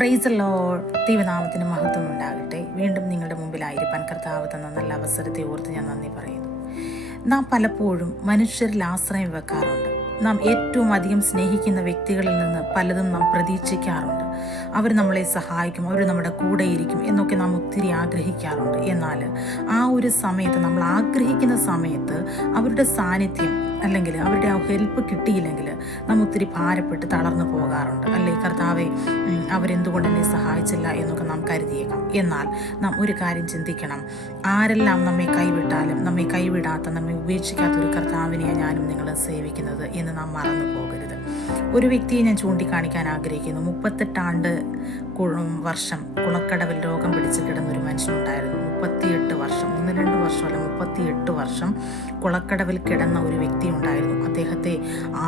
Price law ദൈവനാമത്തിന് മഹത്വം ഉണ്ടാകട്ടെ. വീണ്ടും നിങ്ങളുടെ മുമ്പിലായിരിക്കാൻ കർത്താവ് തന്ന നല്ല അവസരത്തെ ഓർത്ത് ഞാൻ നന്ദി പറയുന്നു. നാം പലപ്പോഴും മനുഷ്യരിൽ ആശ്രയം വെക്കാറുണ്ട്. നാം ഏറ്റവും അധികം സ്നേഹിക്കുന്ന വ്യക്തികളിൽ നിന്ന് പലതും നാം പ്രതീക്ഷിക്കാറുണ്ട്. അവർ നമ്മളെ സഹായിക്കും അവർ നമ്മുടെ കൂടെ ഇരിക്കും എന്നൊക്കെ നാം ഒത്തിരി ആഗ്രഹിക്കാറുണ്ട്. എന്നാൽ ആ ഒരു സമയത്ത് നമ്മൾ ആഗ്രഹിക്കുന്ന സമയത്ത് അവരുടെ സാന്നിധ്യം അല്ലെങ്കിൽ അവരുടെ ആ ഹെൽപ്പ് കിട്ടിയില്ലെങ്കിൽ നാം ഒത്തിരി ഭാരപ്പെട്ട് തളർന്നു പോകാറുണ്ട്. അല്ലെ കർത്താവെ? അവരെന്തുകൊണ്ട് എന്നെ സഹായിച്ചില്ല എന്നൊക്കെ നാം കരുതിയേക്കാം. എന്നാൽ നാം ഒരു കാര്യം ചിന്തിക്കണം. ആരെല്ലാം നമ്മെ കൈവിട്ടാലും നമ്മെ കൈവിടാത്ത നമ്മെ ഉപേക്ഷിക്കാത്ത ഒരു കർത്താവിനെയാണ് ഞാനും നിങ്ങൾ സേവിക്കുന്നത് എന്ന് നാം മറന്നു പോകരുത്. ഒരു വ്യക്തിയെ ഞാൻ ചൂണ്ടിക്കാണിക്കാൻ ആഗ്രഹിക്കുന്നു. മുപ്പത്തെട്ടാണ്ട് വർഷം കുളക്കടവിൽ രോഗം പിടിച്ച് കിടന്നൊരു മനുഷ്യനുണ്ടായിരുന്നു. മുപ്പത്തിയെട്ട് വർഷം ഒന്ന് രണ്ട് വർഷമല്ല മുപ്പത്തിയെട്ട് വർഷം കുളക്കടവിൽ കിടന്ന ഒരു വ്യക്തി ഉണ്ടായിരുന്നു അദ്ദേഹത്തെ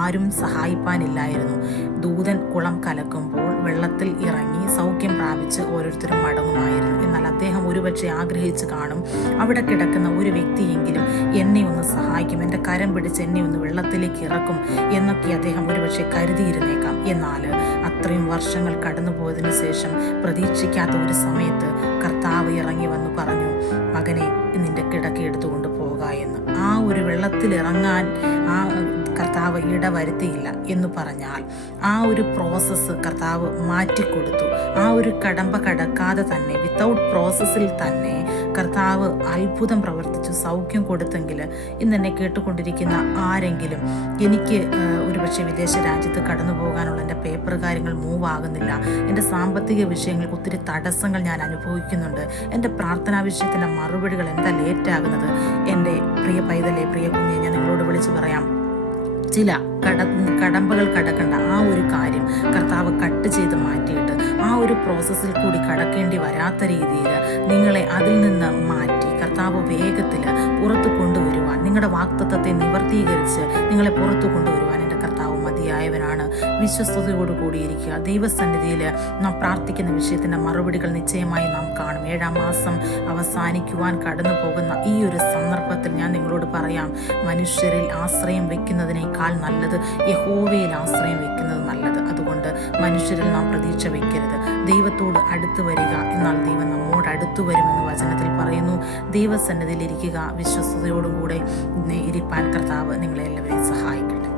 ആരും സഹായിപ്പാനില്ലായിരുന്നു. ദൂതൻ കുളം കലക്കുമ്പോൾ വെള്ളത്തിൽ ഇറങ്ങി സൗഖ്യം പ്രാപിച്ച് ഓരോരുത്തരും മടങ്ങുമായിരുന്നു. എന്നാൽ അദ്ദേഹം ഒരുപക്ഷെ ആഗ്രഹിച്ച് കാണും അവിടെ കിടക്കുന്ന ഒരു വ്യക്തിയെങ്കിലും എന്നെ ഒന്ന് സഹായിക്കും എന്റെ കരം പിടിച്ച് എന്നെ ഒന്ന് വെള്ളത്തിലേക്ക് ഇറക്കും എന്നൊക്കെ അദ്ദേഹം ഒരുപക്ഷെ കരുതിയിരുന്നേക്കാം. എന്നാൽ അത്രയും വർഷങ്ങൾ കടന്നുപോയതിനു ശേഷം പ്രതീക്ഷിക്കാത്ത ഒരു സമയത്ത് കർത്താവ് ഇറങ്ങി വന്നു പറഞ്ഞു മകനെ ഒരു വെള്ളത്തിലിറങ്ങാൻ ആ കർത്താവ് ഇടവരുത്തിയില്ല എന്ന് പറഞ്ഞാൽ ആ ഒരു പ്രോസസ്സ് കർത്താവ് മാറ്റിക്കൊടുത്തു. ആ ഒരു കടമ്പ കടക്കാതെ തന്നെ വിത്തൗട്ട് പ്രോസസ്സിൽ തന്നെ കർത്താവ് അത്ഭുതം പ്രവർത്തിച്ചു സൗഖ്യം കൊടുത്തെങ്കിൽ ഇന്ന് എന്നെ കേട്ടുകൊണ്ടിരിക്കുന്ന ആരെങ്കിലും എനിക്ക് ഒരു ഒരുപക്ഷെ വിദേശ രാജ്യത്ത് കടന്നു പോകാനുള്ള എന്റെ പേപ്പർ കാര്യങ്ങൾ മൂവ് ആകുന്നില്ല. എന്റെ സാമ്പത്തിക വിഷയങ്ങൾക്ക് ഒത്തിരി തടസ്സങ്ങൾ ഞാൻ അനുഭവിക്കുന്നുണ്ട്. എന്റെ പ്രാർത്ഥനാ വിഷയത്തിന്റെ മറുപടികൾ എന്താ ലേറ്റാകുന്നത് എന്റെ പ്രിയ പൈതലെ പ്രിയ കുഞ്ഞെ ഞാൻ നിങ്ങളോട് വിളിച്ച് പറയാം. ചില കട കടമ്പകൾ കടക്കേണ്ട ആ ഒരു കാര്യം കർത്താവ് കട്ട് ചെയ്ത് മാറ്റിയിട്ട് ആ ഒരു പ്രോസസ്സിൽ കൂടി കടക്കേണ്ടി വരാത്ത രീതിയിൽ നിങ്ങളെ അതിൽ നിന്ന് മാറ്റി കർത്താവ് വേഗത്തിൽ പുറത്തു കൊണ്ടുവരുവാൻ നിങ്ങളുടെ വാക്തത്വത്തെ നിവർത്തീകരിച്ച് നിങ്ങളെ പുറത്തു കൊണ്ടുവരുവാൻ മതിയായവനാണ് വിശ്വസ്തയോട് കൂടിയിരിക്കുക. ദൈവസന്നിധിയിൽ നാം പ്രാർത്ഥിക്കുന്ന വിഷയത്തിന്റെ മറുപടികൾ നിശ്ചയമായി നാം കാണും. ഏഴാം മാസം അവസാനിക്കുവാൻ കടന്നു പോകുന്ന ഈ ഒരു സന്ദർഭത്തിൽ ഞാൻ നിങ്ങളോട് പറയാം മനുഷ്യരിൽ ആശ്രയം വെക്കുന്നതിനേക്കാൾ നല്ലത് യഹോവയിൽ ആശ്രയം വെക്കുന്നത് നല്ലത്. അതുകൊണ്ട് മനുഷ്യരിൽ നാം പ്രതീക്ഷ വെക്കരുത്. ദൈവത്തോട് അടുത്ത് വരിക എന്നാൽ ദൈവം നമ്മോട് അടുത്തു വരുമെന്ന് വചനത്തിൽ പറയുന്നു. ദൈവസന്നിധിയിൽ ഇരിക്കുക വിശ്വസ്തയോടും കൂടെ ഇരിപ്പാൻ കർത്താവ് നിങ്ങളെല്ലാവരെയും സഹായിക്കും.